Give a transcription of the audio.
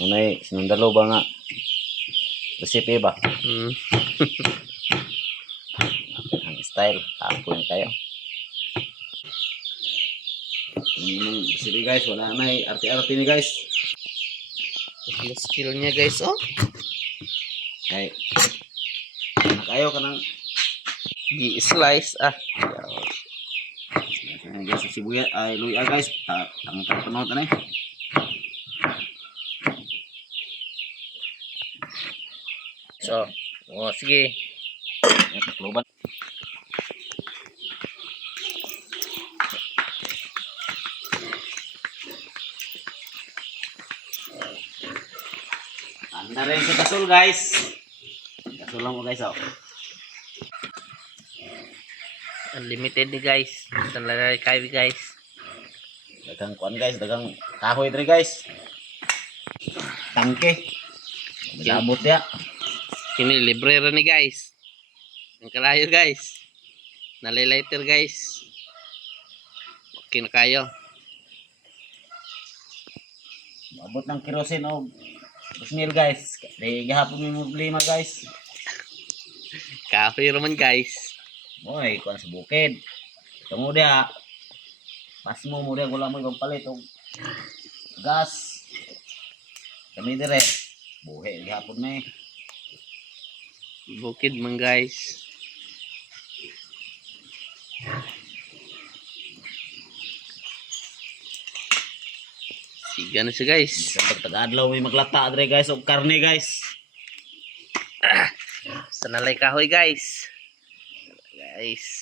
Unay sinundalo ba nga recipe ba? Ang style tapon kayo. Recipe guys, wala na arte-arte ni guys. Skill niya guys, oh. Ay. Ano kayo kanang Di-slice guys sibuyas ay luya guys. Ang panahon na eh. So, sige. Yan takloban. Anda rin si Kasul guys. Kasul lang mo guys oh. Unlimited ni guys. Talaga kayo guys. Dagang kuan guys, dagang kahoy dre guys. Tangke. Labot ya. Kini libre ra ni guys. Ang kalayo guys. Nalilighter guys. Okay na kayo. Abot ng kerosene o 2,000 guys. Di gihapon mo problema guys. Kahoy raman guys. Boy, kuan sa bukid. Kamu dia. Pas mo dia gula mo ibang palit og gas. Kami dire. Buhe gihapon na eh. Bukid man guys. Siga na siya guys. Sa pagtag-adlaw may maglata dire guys og karne guys. Sanalay kahoy guys. Guys.